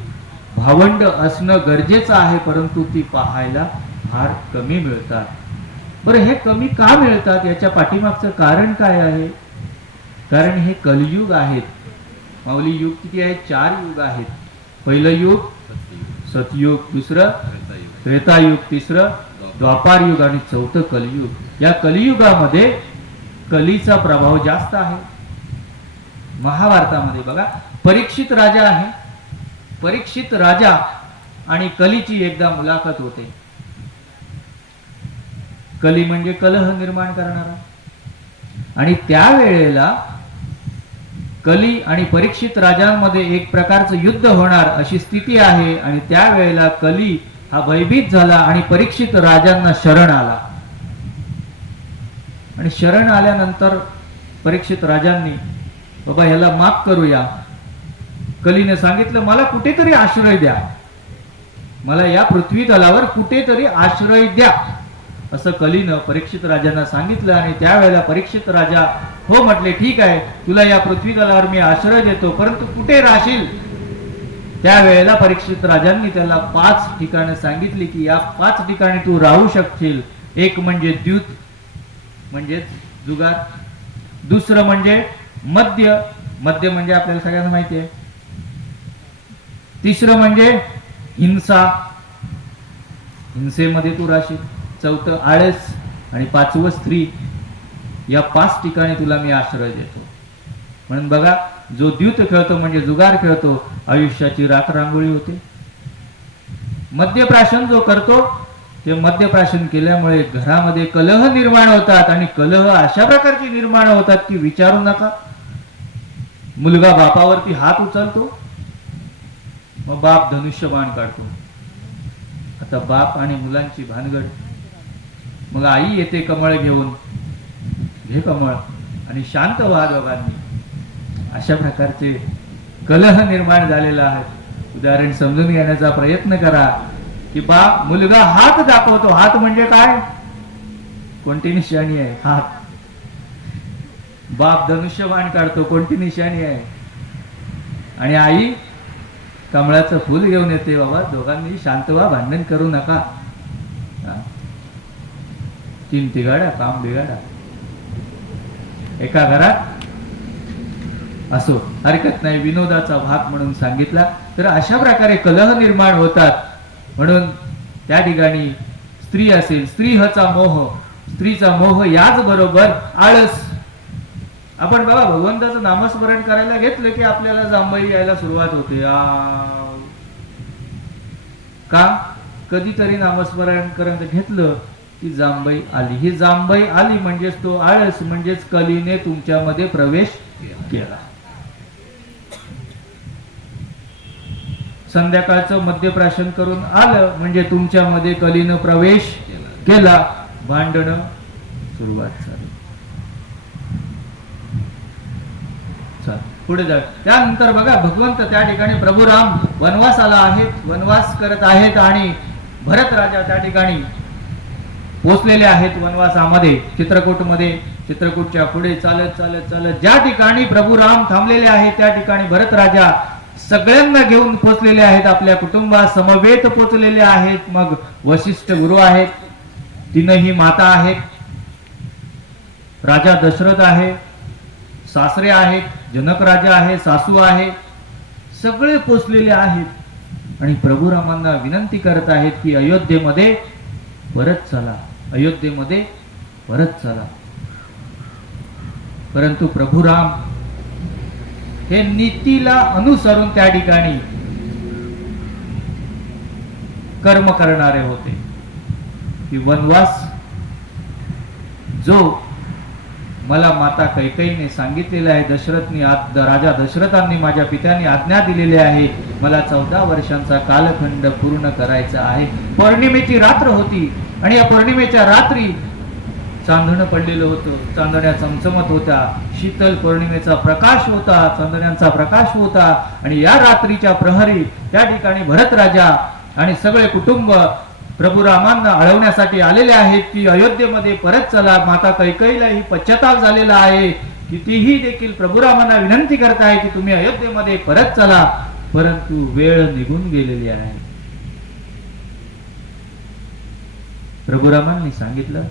भावंड असणं गरजेचं आहे, परंतु ती पाहायला फार कमी मिळतात. बरं हे कमी का मिळतात, याच्या पाठीमागचं कारण काय आहे. कारण हे कलियुग आहेत. माऊली युग किती आहेत, 4 युग आहेत. पहिलं युग सतयुग, दुसरं त्रेतायुग, तिसरं द्वापार युग आणि चौथं कलियुग. या कलियुगामध्ये कलीचा प्रभाव जास्त आहे. महाभारतामध्ये बघा परीक्षित राजा आहे, परीक्षित राजा आणि कलीची एकदा मुलाखत होते. कली म्हणजे कलह निर्माण करणारा, आणि त्यावेळेला कली आणि परीक्षित राजांमध्ये एक प्रकारचं युद्ध होणार अशी स्थिती आहे. आणि त्यावेळेला कली हा भयभीत झाला आणि परीक्षित राजांना शरण आला. आणि शरण आल्यानंतर परीक्षित राजांनी बाबा ह्याला माफ करूया. कलीने सांगितलं मला कुठेतरी आश्रय द्या, मला या पृथ्वी तलावर कुठेतरी आश्रय द्या असं कलीनं परीक्षित राजांना सांगितलं. आणि त्यावेळेला परीक्षित राजा हो म्हटले, ठीक आहे तुला या पृथ्वी तलावर मी आश्रय देतो, परंतु कुठे राहशील. त्यावेळेला परीक्षित राजांनी त्याला 5 ठिकाणं सांगितली की या 5 ठिकाणी तू राहू शकशील. एक म्हणजे द्यूत म्हणजे जुगार, दुसरं म्हणजे मद्य, मद्य म्हणजे आपल्याला सगळ्यांना माहिती आहे. तिसरं म्हणजे हिंसा, हिंसेमध्ये तू राहशील, चौथं आळस आणि पाचवं स्त्री. या 5 ठिकाणी तुला मी आश्रय देतो. म्हणून बघा, जो द्यूत खेळतो म्हणजे जुगार खेळतो, आयुष्याची राखरांगोळी होते. मद्यप्राशन जो करतो, ते मद्यप्राशन केल्यामुळे घरामध्ये कलह निर्माण होतात आणि कलह अशा प्रकारची निर्माण होतात की विचारू नका. मुलगा बापावरती हात उचलतो, मग बाप धनुष्यबाण काढतो. आता बाप आणि मुलांची भानगड. मग आई येते कमळ घेऊन, घे कमळ आणि शांत व्हा दोघांनी. अशा प्रकारचे कलह निर्माण झालेला आहे. उदाहरण समजून घेण्याचा प्रयत्न करा की बाप मुलगा हात दाखवतो. हात म्हणजे काय? कोणती निशाणी आहे? हात. बाप धनुष्यबाण काढतो, कोणती निशाणी आहे? आणि आई कमळाचं फूल घेऊन येते. बाबा दोघांनी शांत व्हा, भांडण करू नका. तीन तिगाड्या काम बिगाडा. एका घरात असो, हरकत नाही, विनोदाचा भाग म्हणून सांगितला. तर अशा प्रकारे कलह निर्माण होतात. म्हणून त्या ठिकाणी स्त्री असेल, स्त्रीहचा मोह, स्त्रीचा मोह, याच बरोबर आळस. आपण बघा, भगवंताचं नामस्मरण करायला घेतलं की आपल्याला जांभई यायला सुरुवात होते. का? कधीतरी नामस्मरण करायला घेतलं की जांभई आली. ही जांभई आली म्हणजेच तो आळस, म्हणजेच कलीने तुमच्यामध्ये प्रवेश केला. संध्याकाळचं मद्यप्राशन करून आलं म्हणजे तुमच्यामध्ये कलीनं प्रवेश केला. भांडणं सुरुवात झाली. पुढे जा. त्यानंतर बघा, भगवंत त्या ठिकाणी प्रभू राम वनवासाला आहेत, वनवास करत आहेत आणि भरत राजा त्या ठिकाणी पोचलेले आहेत वनवासामध्ये, चित्रकूटमध्ये. चित्रकूटच्या पुढे चालत चालत चालत ज्या ठिकाणी प्रभू राम थांबलेले आहेत त्या ठिकाणी भरत राजा सगळ्यांना घेऊन पोचलेले आहेत, आपल्या कुटुंबात समवेत पोचलेले आहेत. मग वशिष्ठ गुरु आहेत, तीनही माता आहेत, राजा दशरथ आहे, सासरे आहेत, जनक राजा आहे, सासू आहे, सगळे पोचलेले आहेत आणि प्रभू रामांना विनंती करत आहेत की अयोध्येमध्ये परत चला, अयोध्येमध्ये परत चला. परंतु प्रभू राम हे नीतीला अनुसरून त्या ठिकाणी कर्म करणारे होते. की वनवास जो मला माता कैकेयीने सांगितलेला आहे, राजा दशरथांनी, माझ्या पित्याने आज्ञा दिलेली आहे, मला 14 वर्षांचा कालखंड पूर्ण करायचा आहे. पौर्णिमेची रात्र होती आणि या पौर्णिमेच्या रात्री चांदणं पडलेलं होतं, चांदण्या चमचमत होत्या, शीतल पौर्णिमेचा प्रकाश होता, चांदण्यांचा प्रकाश होता. आणि या रात्रीच्या प्रहरी त्या ठिकाणी भरत राजा आणि सगळे कुटुंब प्रभू रामांना अळवण्यासाठी आलेले आहेत की अयोध्येमध्ये परत चला. माता कैकेयीलाही पश्चाताप झालेला आहे की तीही देखील प्रभू रामांना विनंती करत आहे की तुम्ही अयोध्येमध्ये परत चला. परंतु वेळ निघून गेलेली आहे. प्रभू रामांनी सांगितलं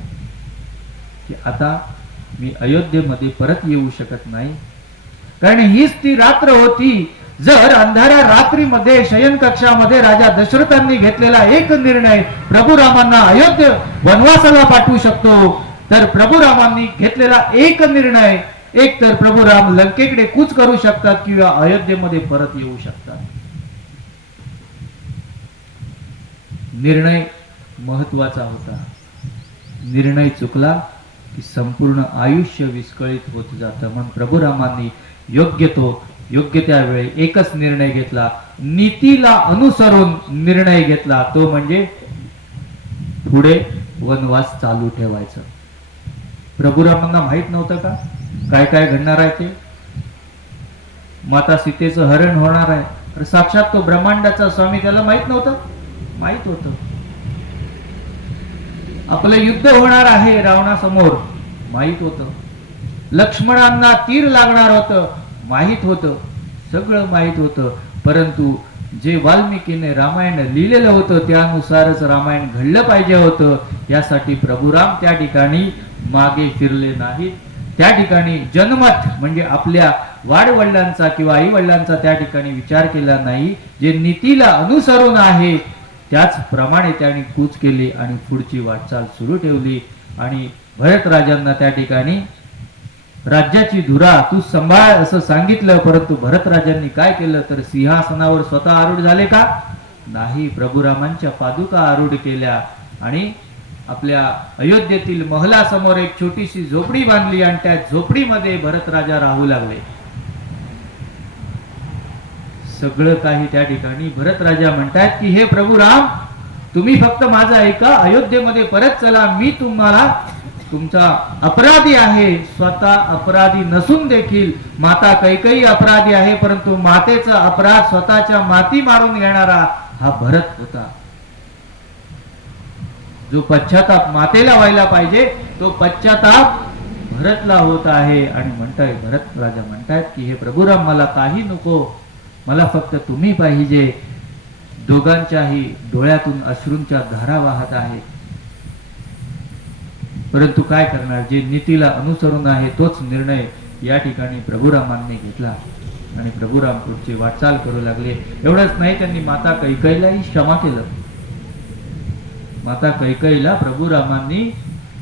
की आता मी अयोध्येमध्ये परत येऊ शकत नाही, कारण हीच ती रात्र होती. जर अंधाऱ्या रात्रीमध्ये शयन कक्षामध्ये राजा दशरथांनी घेतलेला एक निर्णय प्रभू रामांना अयोध्ये वनवासाला पाठवू शकतो, तर प्रभू रामांनी घेतलेला एक निर्णय, एक तर प्रभू राम लंकेकडे कूच करू शकतात किंवा अयोध्येमध्ये परत येऊ शकतात. निर्णय महत्वाचा होता. निर्णय चुकला की संपूर्ण आयुष्य विस्कळीत होत जातं. म्हणून प्रभू रामांनी योग्य त्यावेळी एकच निर्णय घेतला, नीतीला अनुसरून निर्णय घेतला, तो म्हणजे पुढे वनवास चालू ठेवायचा. प्रभू रामांना माहित नव्हतं का काय काय घडणार आहे ते? माता सीतेचं हरण होणार आहे, तर साक्षात तो ब्रह्मांडाचा स्वामी, त्याला माहित नव्हतं? माहित होतं. आपलं युद्ध होणार आहे रावणासमोर, माहित होतं. लक्ष्मणांना तीर लागणार होतं, माहित होतं. सगळं माहित होतं. परंतु जे वाल्मिकीने रामायण लिहिलेलं होतं त्यानुसारच रामायण घडलं पाहिजे होतं. यासाठी प्रभुराम त्या ठिकाणी मागे फिरले नाहीत. त्या ठिकाणी जन्मत म्हणजे आपल्या वाडवडिलांचा किंवा आई वडिलांचा त्या ठिकाणी विचार केला नाही. जे नीतीला अनुसरून आहे त्याचप्रमाणे त्यांनी कूच केली आणि पुढची वाटचाल सुरू ठेवली. आणि भरत राजांना त्या ठिकाणी राज्याची धुरा तू सांभाळ असं सांगितलं. परंतु भरत राजांनी काय केलं तर सिंहासनावर स्वतः आरूढ झाले का? नाही. प्रभुरामांच्या पादुका आरूढ केल्या आणि आपल्या अयोध्येतील महलासमोर एक छोटीशी झोपडी बांधली आणि त्या झोपडीमध्ये भरत राजा राहू लागले. सगळं काही त्या ठिकाणी भरत राजा म्हणतात की हे प्रभू राम, तुम्ही फक्त माझं ऐका, अयोध्येमध्ये परत चला. मी तुम्हाला तुमचा अपराधी आहे, स्वतः अपराधी नसून देखील माता कैकेयी अपराधी आहे, परंतु मातेचा अपराध स्वतःच्या माती मारून घेणारा हा भरत होता. जो पश्चाताप मातेला व्हायला पाहिजे तो पश्चाताप भरतला होत आहे. आणि म्हणताय भरत राजा म्हणतायत की हे प्रभुराम, मला काही नको, मला फक्त तुम्ही पाहिजे. दोघांच्याही डोळ्यातून अश्रूंच्या धारा वाहत आहेत. परंतु काय करणार, जे नीतीला अनुसरून आहे तोच निर्णय या ठिकाणी प्रभुरामांनी घेतला आणि प्रभुराम पुढची वाटचाल करू लागले. एवढंच नाही, त्यांनी माता कैकेयीलाही क्षमा केलं. माता कैकेयीला प्रभुरामांनी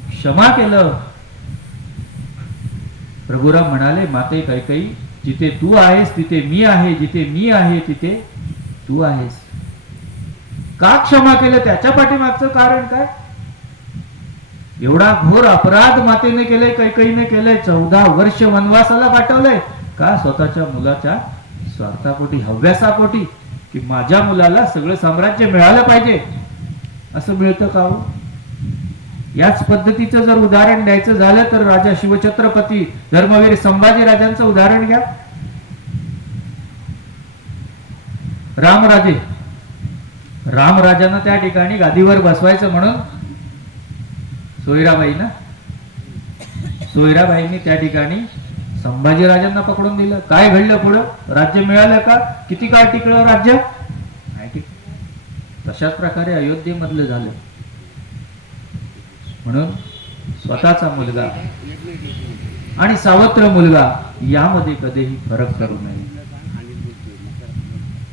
क्षमा केलं. प्रभुराम म्हणाले, माते कैकेयी, जिथे तू आहेस तिथे मी आहे, जिथे मी आहे तिथे तू आहेस. का क्षमा केलं, त्याच्या पाठीमागचं कारण काय? एवढा घोर अपराध मातेने केले, कैकेयीने केले. 14 वर्ष वनवासाला पाठवलंय का? स्वतःच्या मुलाच्या स्वार्थापोटी, हव्यासापोटी, की माझ्या मुलाला सगळं साम्राज्य मिळालं पाहिजे. असं मिळतं का हो? याच पद्धतीचं जर उदाहरण द्यायचं झालं तर राजा शिवछत्रपती धर्मवीर संभाजी राजांचं उदाहरण घ्या. रामराजांना त्या ठिकाणी गादीवर बसवायचं म्हणून सोयराबाईंनी त्या ठिकाणी संभाजी राजांना पकडून दिलं. काय घडलं पुढं? राज्य मिळालं का? किती काळ टिकलं राज्य? नाही टिकलं. तशाच प्रकारे अयोध्येमधलं झालं. म्हणून स्वतःचा मुलगा आणि सावत्र मुलगा यामध्ये कधीही फरक करू नये.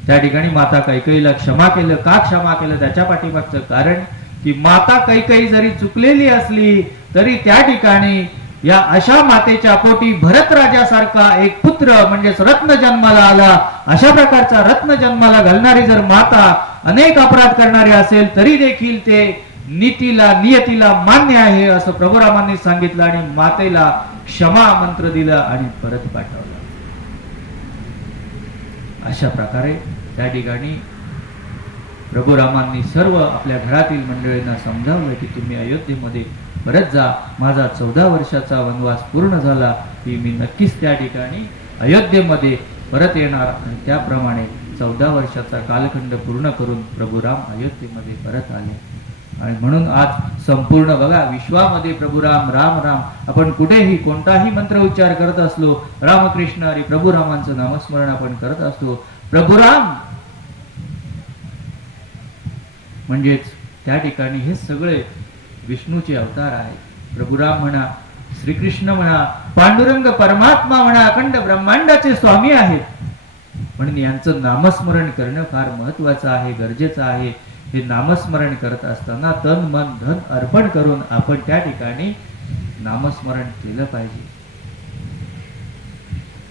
त्या ठिकाणी माता कैकेयीला क्षमा केलं. का क्षमा केलं? त्याच्या पाठीमागचं कारण की माता कैकेयी जरी चुकलेली असली तरी त्या ठिकाणी या अशा मातेच्या पोटी भरत राजासारखा एक पुत्र म्हणजेच रत्न जन्माला आला. अशा प्रकारचा रत्न जन्माला घालणारी जर माता अनेक अपराध करणारी असेल तरी देखील ते नीतीला नियतीला मान्य आहे असं प्रभुरामांनी सांगितलं आणि मातेला क्षमा मंत्र दिलं आणि परत पाठवलं. अशा प्रकारे त्या ठिकाणी प्रभुरामांनी सर्व आपल्या घरातील मंडळींना समजावलं की तुम्ही अयोध्येमध्ये परत जा. माझा 14 वर्षाचा वनवास पूर्ण झाला की मी नक्कीच त्या ठिकाणी अयोध्येमध्ये परत येणार. आणि त्याप्रमाणे 14 वर्षाचा कालखंड पूर्ण करून प्रभुराम अयोध्येमध्ये परत आले. आणि म्हणून आज संपूर्ण बघा विश्वामध्ये प्रभुराम राम राम, आपण कुठेही कोणताही मंत्र उच्चार करत असलो, रामकृष्ण हरी प्रभुरामांचं नामस्मरण आपण करत असतो. प्रभुराम म्हणजेच त्या ठिकाणी हे सगळे विष्णूचे अवतार आहेत. प्रभुराम म्हणा, श्रीकृष्ण म्हणा, पांडुरंग परमात्मा म्हणा, अखंड ब्रह्मांडाचे स्वामी आहेत. म्हणून यांचं नामस्मरण करणं फार महत्वाचं आहे, गरजेचं आहे. हे नामस्मरण करत असताना तन मन धन अर्पण करून आपण त्या ठिकाणी नामस्मरण केलं पाहिजे.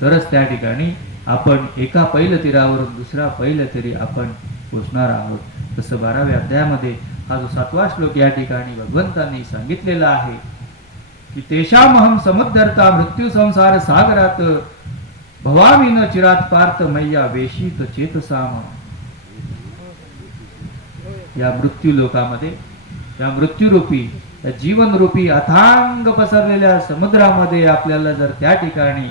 तरच त्या ठिकाणी आपण एका पैलतीरावरून दुसरा पैलतीरी आपण पोचणार आहोत. तसं 12व्या अध्यायामध्ये हा जो 7वा श्लोक या ठिकाणी भगवंतांनी सांगितलेला आहे की तेषामहं समुद्धर्ता मृत्यू संसार सागरात भवामी न चिरात पार्थ मय्या वेशीत चेतसाम. या मृत्यू लोकामध्ये, या मृत्यूरूपी, या जीवनरूपी अथांग पसरलेल्या समुद्रामध्ये आपल्याला जर त्या ठिकाणी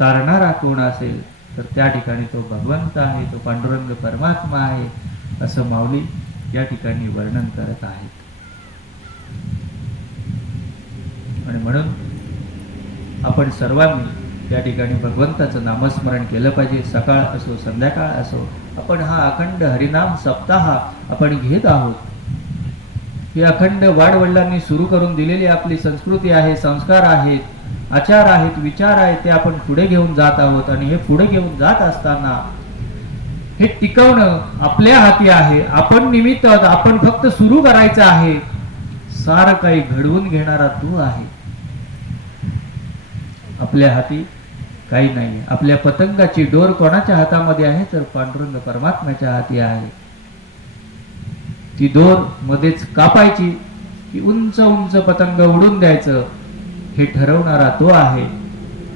तारणारा कोण असेल तर त्या ठिकाणी तो भगवंत आहे, तो पांडुरंग परमात्मा आहे असं माऊली या ठिकाणी वर्णन करत आहेत. आणि म्हणून आपण सर्वांनी त्या ठिकाणी भगवंताचं नामस्मरण केलं पाहिजे. सकाळ असो संध्याकाळ असो आपण हा अखंड हरिनाम सप्ताह आपण घेत आहोत. ही अखंड वाडवडिलांनी सुरू करून दिलेली आपली संस्कृती आहे, संस्कार आहेत, आचार आहेत, विचार आहेत, ते आपण पुढे घेऊन जात आहोत. आणि हे पुढे घेऊन जात असताना हे टिकवणं आपल्या हाती आहे. आपण निमित्त आहोत, आपण फक्त सुरू करायचं आहे. सारं काही घडवून घेणारा तू आहे. आपल्या हाती काही नाही. आपल्या पतंगाची डोर कोणाच्या हातामध्ये आहे तर पांडुरंग परमात्म्याच्या हाती आहे. ती दोर मध्येच कापायची की उंच उंच पतंग उडून द्यायचं हे ठरवणारा तो आहे.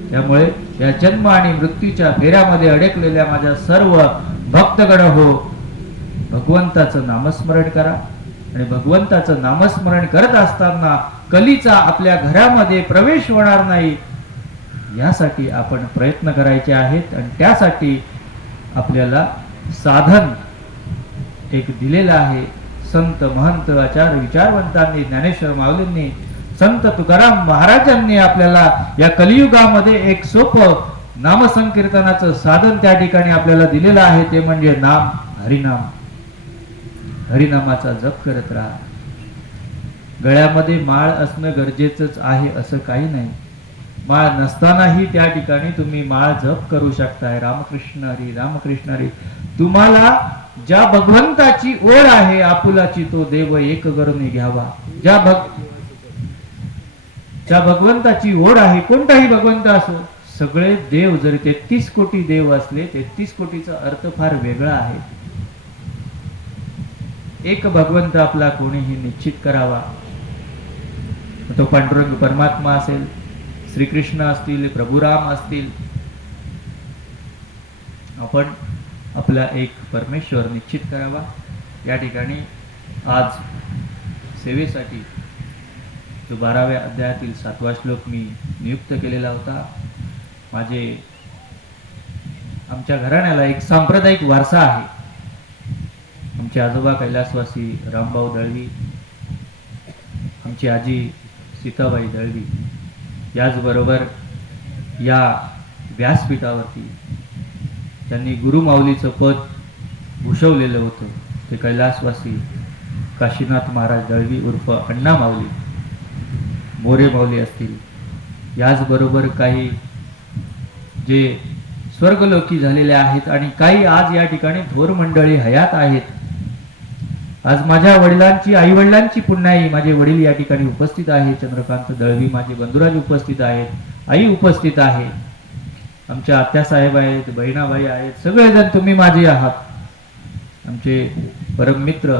त्यामुळे या जन्म आणि मृत्यूच्या फेऱ्यामध्ये अडकलेल्या माझ्या सर्व भक्तगण हो, भगवंताचं नामस्मरण करा. आणि भगवंताचं नामस्मरण करत असताना कलीचा आपल्या घरामध्ये प्रवेश होणार नाही यासाठी आपण प्रयत्न करायचे आहेत. आणि त्यासाठी आपल्याला साधन एक दिलेलं आहे. संत महंत आचार्य विचारवंतांनी, ज्ञानेश्वर माऊलींनी, संत तुकाराम महाराजांनी आपल्याला या कलियुगामध्ये एक सोपं नामसंकीर्तनाचं साधन त्या ठिकाणी आपल्याला दिलेलं आहे. ते म्हणजे नाम, हरिनाम. हरिनामाचा जप करत राहा. गळ्यामध्ये माळ असणं गरजेचंच आहे असं काही नाही. माळ नसतानाही त्या ठिकाणी तुम्ही माळ जप करू शकताय. रामकृष्ण हरी, रामकृष्ण हरी. तुम्हाला ज्या भगवंताची ओढ आहे आपुलाची तो देव एक करून घ्यावा. ज्या भगवंताची ओढ आहे, कोणताही भगवंत असो, सगळे देव जरी 33 कोटी देव असले, 33 कोटीचा अर्थ फार वेगळा आहे. एक भगवंत आपला कोणीही निश्चित करावा. तो पांडुरंग परमात्मा असेल, श्रीकृष्ण असतील, प्रभुराम असतील. आपण आपला एक परमेश्वर निश्चित करावा. या ठिकाणी आज सेवेसाठी जो 12व्या अध्यायातील 7वा श्लोक मी नियुक्त केलेला होता. आमच्या घराण्याला एक सांप्रदायिक वारसा आहे. आमचे आजोबा कैलासवासी रामभाऊ दळवी, आमची आजी सीताबाई दळवी, याचबरोबर या व्यासपीठावरती त्यांनी गुरुमाऊलीचं पद भूषवलेलं होतं. ते कैलासवासी काशीनाथ महाराज दळवी उर्फ अण्णा माऊली, मोरे माऊली असतील. याचबरोबर काही जे स्वर्गलोकी झालेले आहेत आणि काही आज या ठिकाणी थोर मंडळी हयात आहेत. आज माझ्या वडिलांची, आई वडिलांची पुण्याई, माझे वडील या ठिकाणी उपस्थित आहे. चंद्रकांत दळवी, माझे बंधुराज उपस्थित आहेत, आई उपस्थित आहे, आमच्या आत्यासाहेब आहेत, बहिणाबाई आहेत, सगळेजण तुम्ही माझे आहात. आमचे परममित्र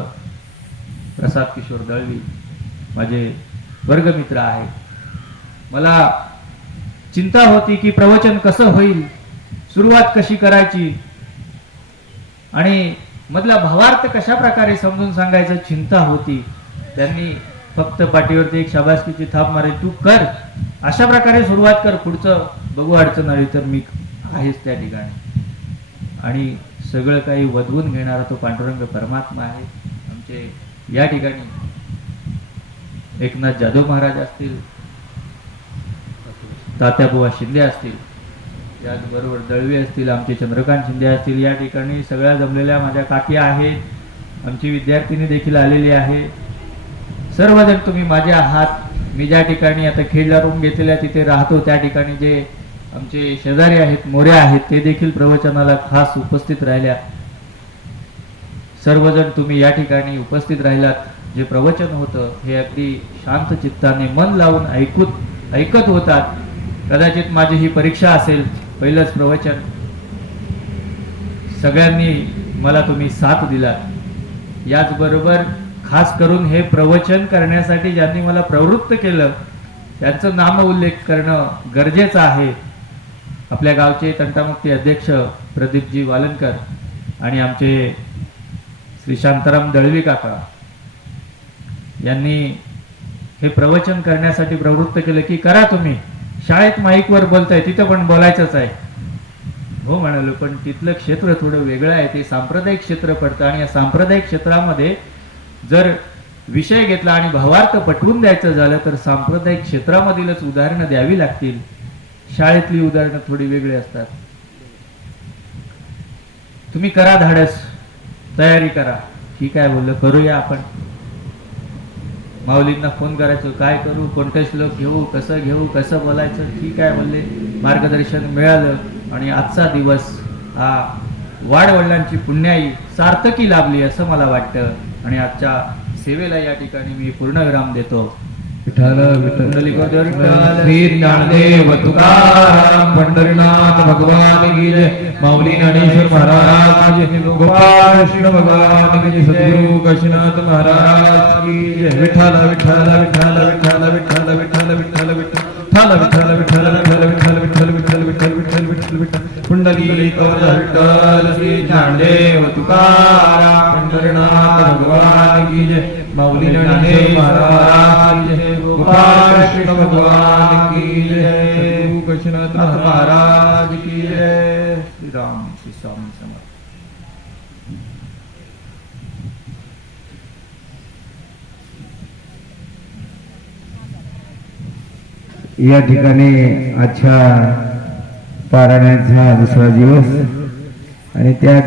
प्रसाद किशोर दळवी माझे वर्गमित्र आहेत. मला चिंता होती की प्रवचन कसं होईल, सुरुवात कशी करायची आणि मधला भावार्थ कशा प्रकारे समजून सांगायचं चिंता होती. त्यांनी फक्त पाठीवरती एक शाबासकीची थाप मारली, तू कर, अशा प्रकारे सुरुवात कर, पुढचं बघू, अडचण आली तर मी आहेच त्या ठिकाणी. आणि सगळं काही वधवून घेणारा तो पांडुरंग परमात्मा आहे. आमचे या ठिकाणी एकनाथ जाधव महाराज असतील, तात्याबुवा शिंदे असतील, याचबरोबर दळवी असतील, आमचे चंद्रकांत शिंदे असतील. या ठिकाणी सगळ्या जमलेल्या माझ्या काकी आहेत, आमची विद्यार्थिनी देखील आलेली आहे. सर्वजण तुम्ही माझे आहात. मी ज्या ठिकाणी आता खेडला रूम घेतलेल्या तिथे राहतो, त्या ठिकाणी जे आमचे शेजारी आहेत, मोरे आहेत, ते देखील प्रवचनाला खास उपस्थित राहिल्या. सर्वजण तुम्ही या ठिकाणी उपस्थित राहिलात. जे प्रवचन होतं हे अगदी शांत चित्ताने मन लावून ऐकत होतात. कदाचित माझी ही परीक्षा असेल, पहिलंच प्रवचन. सगळ्यांनी मला तुम्ही साथ दिला. याचबरोबर खास करून हे प्रवचन करण्यासाठी ज्यांनी मला प्रवृत्त केलं त्यांचं नाम उल्लेख करणं गरजेचं आहे. आपल्या गावचे तंटामुक्ती अध्यक्ष प्रदीपजी वालनकर आणि आमचे श्री शांताराम दळवी काका यांनी हे प्रवचन करण्यासाठी प्रवृत्त केलं की करा तुम्ही. शाळेत माईकवर बोलताय, तिथं पण बोलायचंच आहे. हो म्हणालो, पण तिथलं क्षेत्र थोडं वेगळं आहे, ते सांप्रदायिक क्षेत्र पडतं. आणि या सांप्रदायिक क्षेत्रामध्ये जर विषय घेतला आणि भावार्थ पटवून द्यायचं झालं तर सांप्रदायिक क्षेत्रामधीलच उदाहरणं द्यावी लागतील. शाळेतली उदाहरणं थोडी वेगळी असतात. तुम्ही करा धाडस, तयारी करा. ठीक आहे बोललं, करूया आपण. माऊलींना फोन करायचो, काय करू, कोणते श्लोक घेऊ, कसं घेऊ, कसं बोलायचं. ठीक आहे बोलले, मार्गदर्शन मिळालं. आणि आजचा दिवस हा वाडवडिलांची पुण्याई सार्थकी लाभली असं मला वाटतं आणि आजच्या सेवेला या ठिकाणी मी पूर्णविराम देतो. विठ्ठल पुंडलिकवरती विठ्ठल. श्री ज्ञानदेव तुकाराम पंढरीनाथ भगवान की जय. माऊली ज्ञानेश्वर महाराज की जय. गोपाळ कृष्ण भगवान की जय. सद्गुरु काशीनाथ महाराज की जय. विठ्ठल विठ्ठल विठ्ठल विठ्ठल विठ्ठल विठ्ठल विठ्ठल विठ्ठल विठ्ठल विठ्ठल विठ्ठल विठ्ठल विठ्ठल विठ्ठल विठ्ठल विठ्ठल विठ्ठल विठ्ठल पुंडलिकवरती विठ्ठल. श्री ज्ञानदेव तुकाराम पंढरीनाथ भगवान की जय. माऊली ज्ञानेश्वर महाराज की जय. गोपाळ कृष्ण भगवान की जय. सद्गुरु काशीनाथ महाराज की जय. श्री राम श्री स्वामी समर्थ. या ठिकाणी आजच्या पारायणाचा दुसरा दिवस आणि त्या